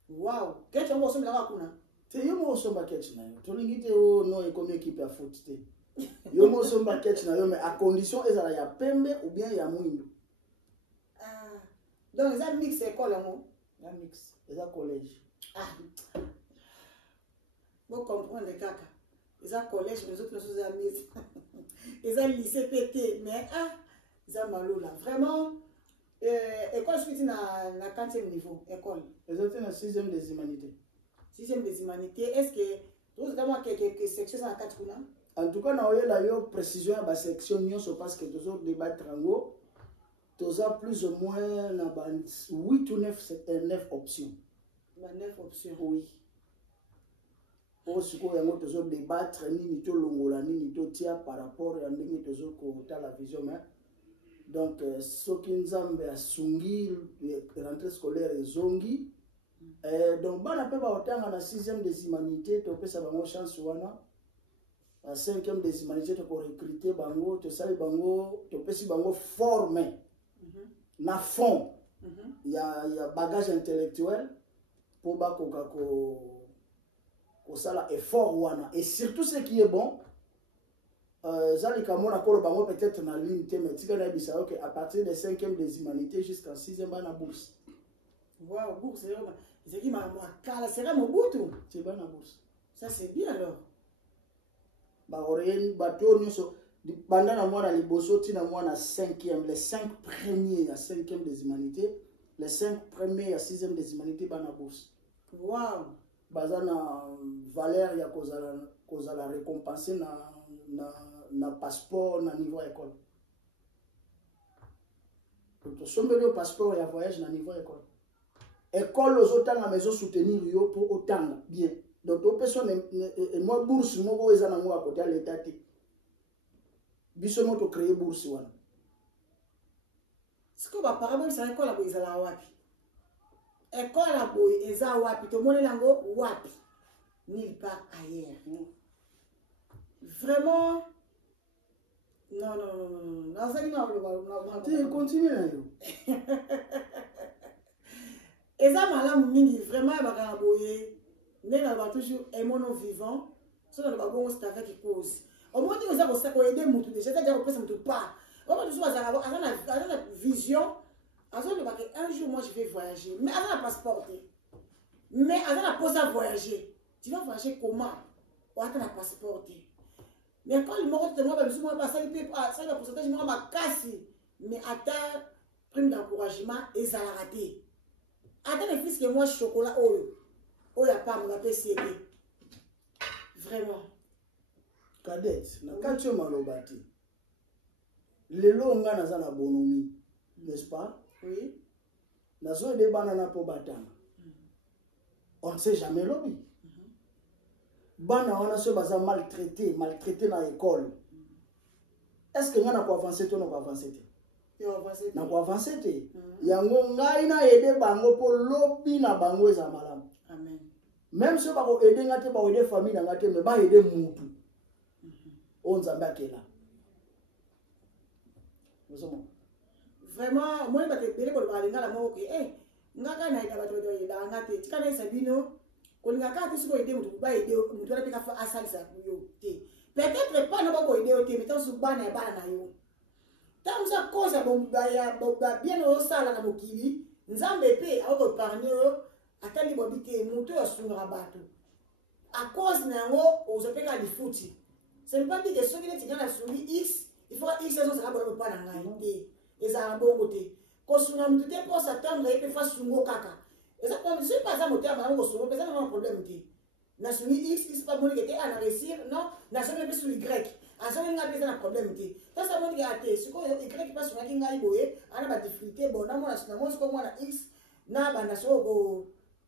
Wow. Ketch on osomba la kuna. Te yo mo osomba ketch na yo. To lingite o no e comme équipe ya foot te. Yo mo osomba ketch na yo mais à condition ezala ya pembe ou bien ya mwindo. Ah. Donc ça mix école mo. Ya mix. Eza collège. Ah. Vous comprenez kaka. Eza collège les autres choses à mise. Eza lycée PT mais ah Zamalola. Vraiment, école suite na 4e niveau, école. Exactement, na 6e des humanités. 6e des humanités, est-ce que vous avez quelques sections à 4 kuna? En tout cas, na oyela yo précision à la section nyonso parce que tous autres débats trango, tous a plus ou moins na 8 ou 9 options. 9 options. Oui. Pour ce qu'on a tous autres débattre ni to longola ni to tia par rapport à ndenge tous autres la vision mais donc ce qui nous a sungi rentrée scolaire et zongi donc bana pe ba otanga na 6e des humanités to pesa bango chance wana à 5e des humanités to recruter bango to sali bango to pesi bango former na fond il y a bagage intellectuel pour ba ko sala effort wana et surtout ce qui est bon Zali Kamona Kolo Bango peut-être na ligne mais tika na bisa OK à partir de 5e des humanités jusqu'en 6e bana bourse. Wow, bourse c'est qui m'a kala c'est mon butu. C'est bana bourse. Ça c'est bien alors. Ba orien bato nyso banda na mwana liboso tina mwana 5e les 5 premiers à 5e des humanités, les 5 premiers à 6e des humanités bana bourse. Wow. Bazana valeur ya kozala récompenser na passeport na niveau école. Pour te sommer le passeport et voyage na niveau école. École aux autant à maison soutenir yo pour autant bien. Donc aux personnes moi bourse moko eza na moi à côté à l'état té. Biso mo to créer bourse wana. Ce que ba parabole c'est école à ezala wapi. École à boy eza wapi to mona lango wapi. Nulle part ailleurs. Vraiment. Non. Tu continues. Et ça, madame Mingi, vraiment, elle va boyer. Mais elle va toujours aimer nos vivants. Ça, elle va bon, c'est avec qui cause. Au moins, vous avez aider Moutou. Déjà, vous avez Moutou pas. Au moins, vous avez la vision. Un jour, moi, je vais voyager. Mais elle a un passeport. Mais elle a posé à voyager. Tu vas voyager comment? Ou elle a un passeport. Mais quand le mot de moi, je vais ça le pourcentage, je vais casser. Mais attends, prime d'encouragement, et ça l'a raté. Attends, le fils que moi, chocolat, il n'y a pas mon appel. Vraiment. Cadette, quand tu m'as lobati, les longs gars n'ont pas bonhomie, n'est-ce pas? Oui. Nazo des bananes pour battre. On ne sait jamais lobby. Bana on a se basa maltraité dans l'école. est-ce que nga na ko avancer to na ko avancer te na ko avancer te yango ngai na aider bango po lobi na bango eza malamu amen même si ba ko aider nga te ba aider famille na nga te mais ba aider mutu on nzambe akela vraiment moi ba te bele ko ba linga la mo ke ngaka na ida ba to ida ngate tika na sabino ko linga ka te siko aider mutu ba aider mutu ala pika fa asalisa yo te peut-être pas no ba ko aider o te mais tant su bana ya bana na yo tant ça cause ba bien o sala na mokili nzambe pe ako parler o atali bobite mutu ya sunga bato à cause na ngo o zo peka lifuti c'est pas dit que ceux qui sont dans sungi x il faut x ça sera bon pas na ngai eza bongo te ko sunga mutu te pour s'attendre et faire sungo kaka eza comme si pas ça moteur ba ngo sungo pesa na problème te na sungi x c'est pas bon que te à réussir non na sungi pe sur y a sungi nga pesa na problème te ça ça bon que ate siko y pas sunga ki ngai boye ana ba difficulté bon na mo na sunga mo siko mo na x na ba na so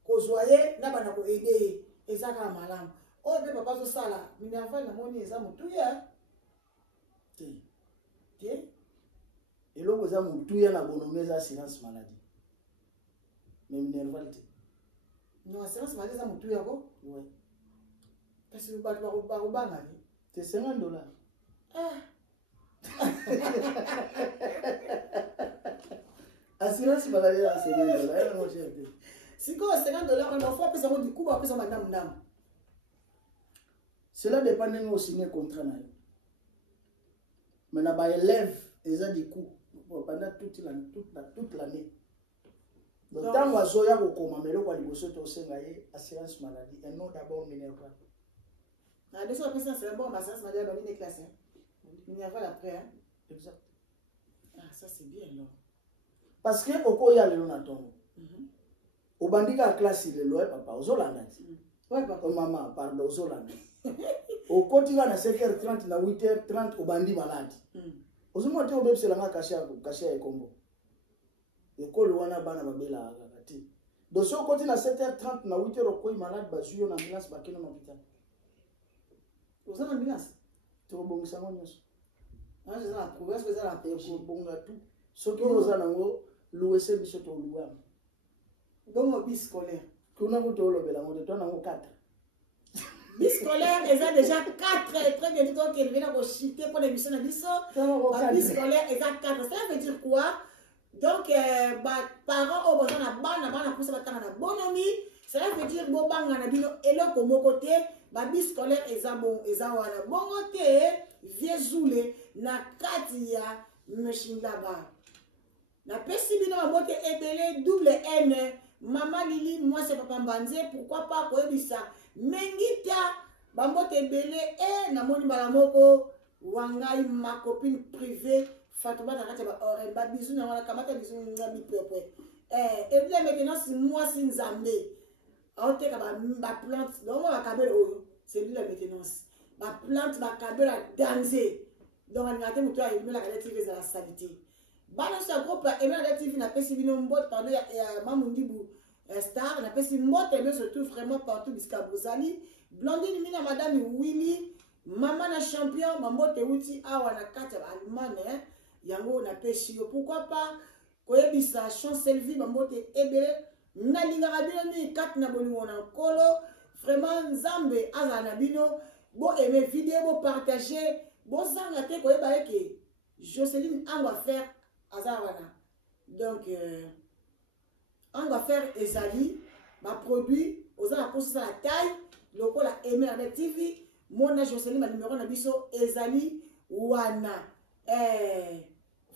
ko joyer na ba na ko aider eza ka malamu o pe papa zo sala minerval na moni eza mutuya te eloko eza mutuya na bonome eza assurance maladie mais minerval te non assurance maladie eza mutuya ko ouais kasi bato bakobanga ni te $50 assurance maladie eza $50 eza mo cher te sikoyo $50 on faut apesa ngo dikuba apesa mandamu cela dépend ndenge osigne contrat na yo mais na baélève eza du coup pendant toute l'année donc ntango azoya kokoma meloko ya liboso tosenga ye assurance maladie et non d'abord minerval na biso apesa c'est bon assurance maladie ba mine classe minerval après hein exact ça c'est bien non parce que okoya lelo na tongo obandika classe lelo papa ozolanda ti ouais papa maman pardon ozolanda okotika na 5h30 na 8h30 obandi malade ozomwa te obebisela nga kashe ya ekombo ekolo wana bana babela te donc so okoti na 7h30 na 8h okoyi malade bazwi yo na ambulance bakende na hôpital oza na ambulance tokobongisa yango nyonso ekobonga tu soki oza nango luwese biso toluwama bongo bis scolaire kuna kuto olobela ngo te to nango 4 bis scolaire eza déjà 4 très bien tout que vient ko chiter pour l'émission na biso bis scolaire eza 4 ça veut dire quoi donc parents au besoin na bana pour ça batanga na bonomi ça veut dire bo banga na bino eloko moko te ba bis scolaire eza bon eza wana bongo te viezule na kati ya meshinga ba na pesi bino mbote ebele double N Maman Lili, moi c'est Papa Mbanze, pourquoi pas koebisa Mengita, bambote ebele na moni balamoko wangai ma copine privée Fatouma Nakati ba bisou na wana kamata bisou ngabi pepe. Et bien maintenant si moi c'est nzambe. On te ba plante, donc on va kabel oyo, c'est lui la maintenance. Ba plante ba kabel à danser. Donc on a été muto a la TV za la salité. Bana sa groupe la TV na pesi bino mbot pardon ya Mamundibu star na pesi mbot mais surtout vraiment partout jusqu'à Bozali. Blondine mina madame Willy, maman na champion, mambote uti awa na kati ya Allemagne yango na pesi yo. Pourquoi pas koyebisa Chancelvi mambote ebele na lingaka bino ni kati na bolingo na nkolo. Vraiment nzambe aza na bino bo aimer vidéo bo partager bo zanga te koyeba eke Jocelyne on va faire azarana. Donc on va faire ezali ma produit aux a pour ça la taille lokola aimer avec TV mona Jocelyne ma numéro na biso ezali wana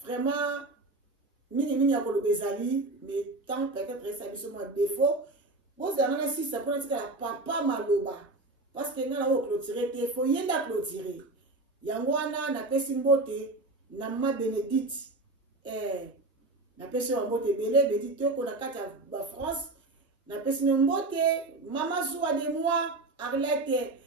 vraiment mini ya kolo bezali mais tant peut-être ça biso moi défaut bon ça na si ça pour dire papa maloba parce que na o clôturer te faut yenda clôturer yango wana na pesi mbote na ma Bénédicte na pesi wa mbote belé Bénédicte ko na kati ya France na pesi mbote maman Zoua de moi Arlette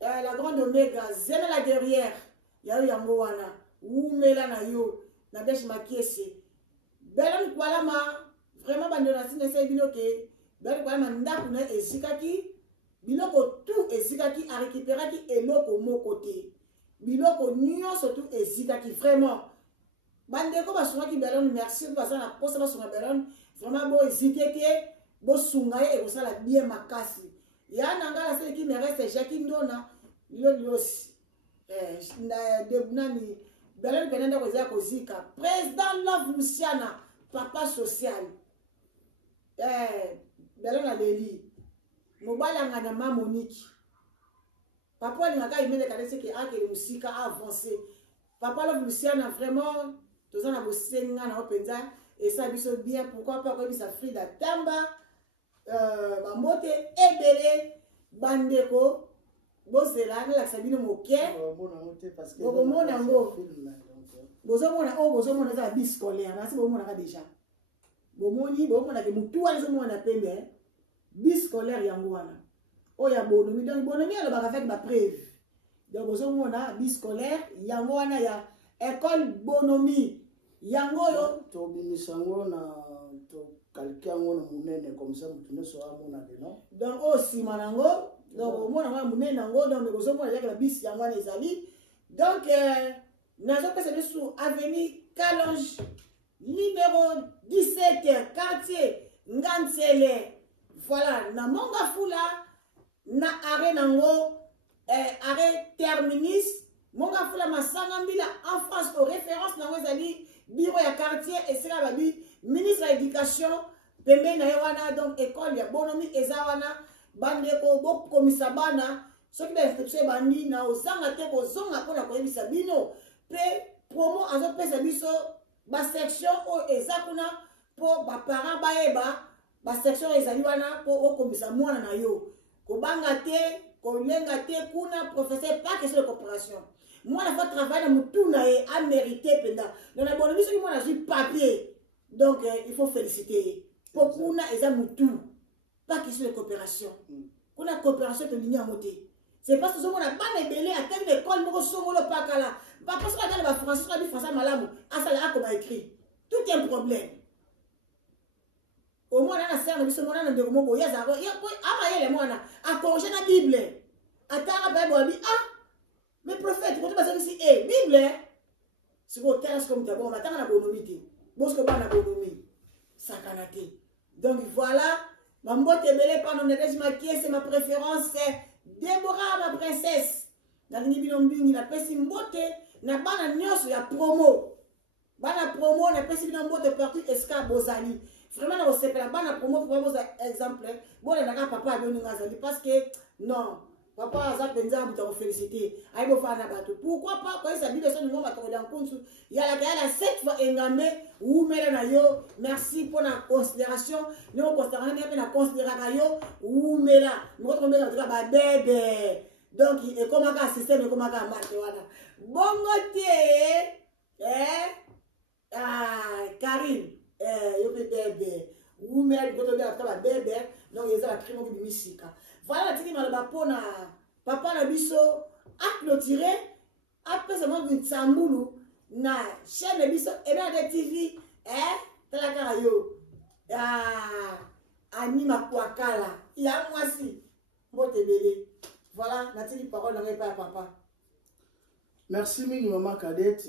la grande Omega zena la guerrière ya yango wana umela na yo na beshi makiese bela kwala ma vraiment bandona sine se binoke bela kwala ndako na ezikaki biloko tout ezikaki a récupérer ki eloko moko te biloko nyonso tu ezikaki vraiment bandeko basungaki Belon merci baza na posa basunga Belon vraiment bo ezike ke bo sunga ye ekosala bien makasi ya nanga la sele ki me reste Jackie Ndona losi nani Belon penenda kozia kozika président Love Luciana papa social Belon aleli mobala ngana ma Monique papa alingaka imele kadese ki akele musika avancé papa Love Luciana vraiment tozana bosenga na openza et ça biso bien pourquoi pas comme ça Frida Tamba bamote ebele bandeko bozela na la sabino moke bomona ngo bozomona o bozomona za bis scolaire na si bomona ka déjà bomona ke mutu wana zomona pembe bis scolaire yango wana o ya bonomi donc bonomi ala baka avec ba preuve donc bozomona bis scolaire yango wana ya école bonomi yango yo to bimisango na to kalkiango na munene comme ça mutune so amona de non donc o sima nango donc mona ngwa munene nango donc bozomona ya bis yango wana ezali donc nazo pesa biso avenue Calonge numéro 17 quartier Ngansele voilà na Monga Fula na arrêt nango arrêt terminus Monga Fula Masanga Mbila en France aux références nango ezali bureau ya quartier et c'est là babi ministre de l'éducation pembe na wana donc école ya bonomi ezawana bandeko bo komisa bana soki ba inscription bandi na osanga te kozonga pona koyebisa bino pe promo azo pesa biso ba section o ezakuna po ba parents baeba ba section ezali wana po okomisa mwana na yo kobanga te kolenga te kuna professeur pas question de coopération moi la fois travailler dans mutuna et a mérité penda dans la bonne mission moi j'ai papier donc il faut féliciter pour kuna eza mutu pas question de coopération kuna coopération to ligne moté c'est parce que ce monde a pas belé à telle école moko songolo pas kala pas parce que dans la français la français malamu asala akoma écrit tout est un problème au moins na serre biso mona na ndeko moko ya zaro ya ko ama yele mwana a corriger na bible atara bible bi ah mais prophète quand tu vas ici bible c'est quoi qu'est-ce comme d'abord matin na bonomité parce que pas na bonomie sakanate donc voilà ma mbote belé pas non déjà qui c'est ma préférence c'est Déborah ma princesse na bino mbingi na pesi mbote na bana nyonso ya promo na pesi bino mbote partout esca bozali vraiment na osepela bana promo pour vous exemple bon na papa aboni ngazali parce que non papa aza penza muta ko féliciter aibo fana bato pourquoi pas quoi ça bible son ngoma to dans kunsu yala kala 7 fois engame umela na yo merci pour la considération nous considérons bien la considération yo umela notre mbela to ba bébé donc et comment ka système comment ka marché wana bongo te Karine yo bébé umela goto bien to ba bébé donc ils ont la crime qui misika. Voilà, tu dis, papa na biso a clôturé, après seulement une tamboulou, na chaîne biso, et bien des TV, talaka yo, anima kwakala, il y a moi si, mbote belé. Voilà, na tili parole n'avait pas à papa. Merci, mingi maman Cadette.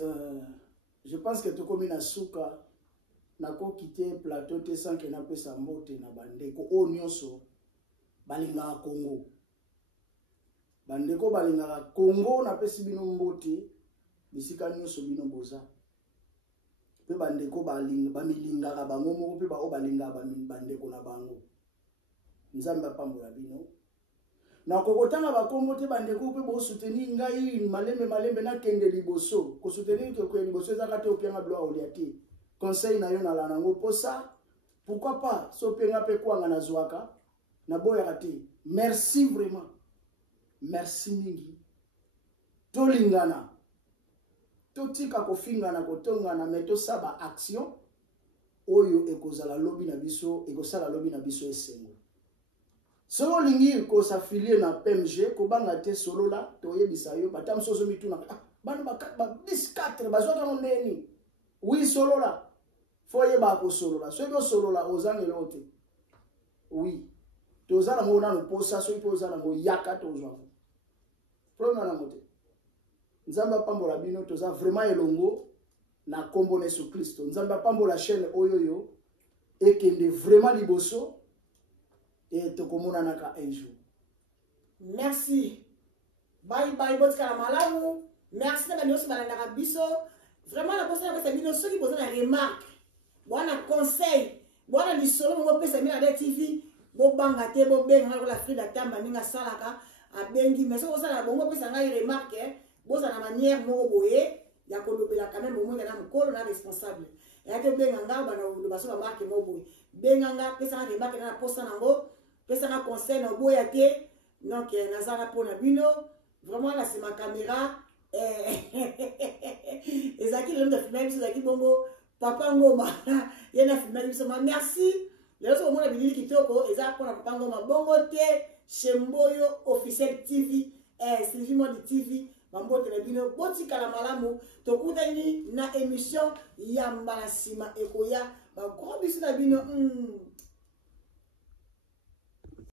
Je pense que tu comme na souka, na ko quitter plateau te sans que na pe sa mbote na bandeko o nyonso. Balingaka Congo bandeko balingaka Congo na pesi bino mbote bisika nyonso bino boza pe bandeko bamilingaka bango moko pe bao balingaka bandeko na bango nzambe apambola bino na kokotanga bakombo te bandeko pe bo soutenir ngai malembe na kende liboso ko soutenir ke ko liboso ezaka te opianga bloa oliati conseil na yo na la nango posa pourquoi pas so penga pe kwanga na zwaka na boya kati merci vraiment merci mingi tolingana totika kofingana kotongana meto saba action oyo ekozala lobi na biso ekosala lobi na biso esengo solo lingi ko s'affilier na PMG ko banga te solo la toyebisa yo batam soso mituna bana ba 14 bazwaka moneni oui solo la foye ba ko solo la so solo la ozangele ote oui tozala mona no posa so ipozala mo yaka tozwa problème na mote nzamba pambola bino toza vraiment elongo na kombo na Yesu Kristo nzamba pambola chaîne oyoyo ekende vraiment liboso et tokomona naka un jour. Merci. Bye bye botika malamu. Merci na bino sibana na biso. Vraiment la personne avec bino ceux qui posent la remarque. Bona conseil. Bona lisolo mo pesa mina na TV. Bo banga te bo benga ko la frida tamba ninga salaka abengi mais so sala bongo pesa ngai remarque boza na manière moko boye ya kolobela quand même au moins na mukolo na responsable. Et ate benga nga bana lo baso ba marque mo boye. Benga nga pesa na remarque na posta nango. Pesa na conseil na boya te. Donc nazana pona bino vraiment là c'est ma caméra ezaki le de filmer biso ezaki bongo papa ngoma yena filmer biso merci lelo so mona bilili kitoko eza pona papa ngoma bongo te Shemboyo officiel TV Sylvie Modi TV bambote na bino botika la malamu tokutani na émission ya mbala sima ekoya ba gros biso na bino